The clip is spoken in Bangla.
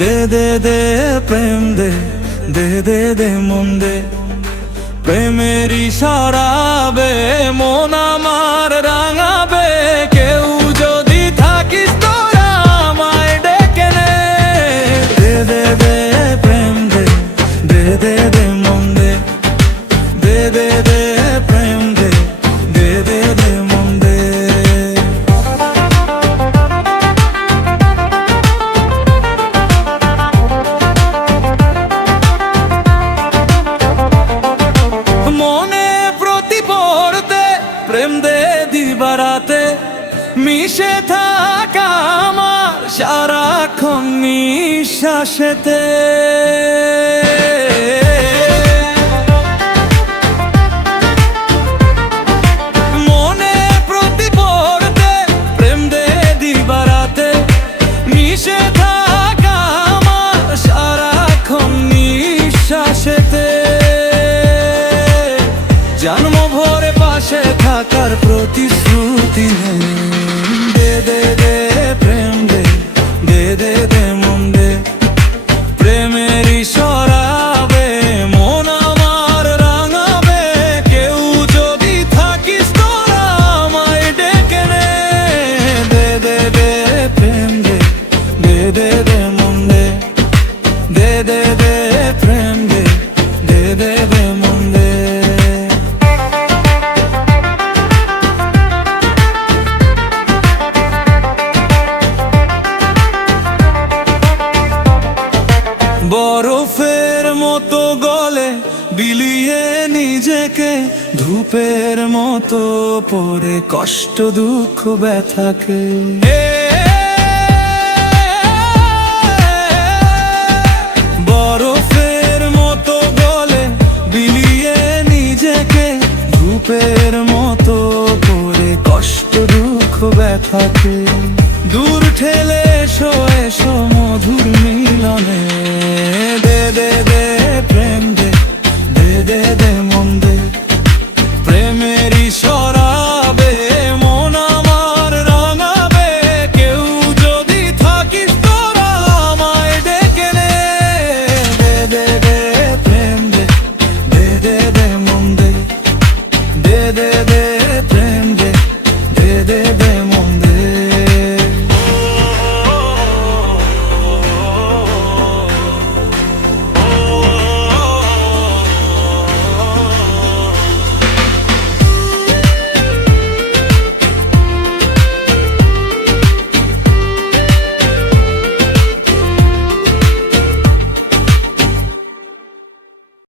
দে দে দে প্রেম দে, দে দে দে মন দে, প্রেমের ইশারাবে মন আমার রাঙাবে। কেউ যদি থাকিস তোরা আমায় ডেকে নে। দে দে দে প্রেম দে, দে দে দে মন দে, দে দে দে প্রেম দে, দে দে দে মন দে। প্রেম দে দিবারাতে মিশে থাকা আমার সারাক্ষণ নিঃশ্বাসেতে। মনে প্রতি পড়তে প্রেম দে দিবারাতে মিশে থাকা আমার সারাক্ষণ নিঃশ্বাসেতে। জন্ম ভরে পাশে থাকার প্রতিশ্রুতি নেই। দে দে দে প্রেম দে, দে দে দে মন দে, প্রেমের ইশারাবে মন আমার রাঙাবে। কেউ যদি থাকিস তোরা আমায় ডেকে নে। দে দে দে প্রেম দে, দে দে দে মন দে, দে দে দে প্রেম দে, দে দে দে মন দে। বরফের মতো গলে বিলিয়ে নিজেকে, ধূপের মতো পরে কষ্ট দুঃখ ব্যথাকে। বরফের মতো গলে বিলিয়ে নিজেকে, ধূপের মতো পরে কষ্ট দুঃখ ব্যথাকে। দূর ঠেলে এসো এসো মধুর মিলনে। দে দে দে প্রেম দে, দে দে দে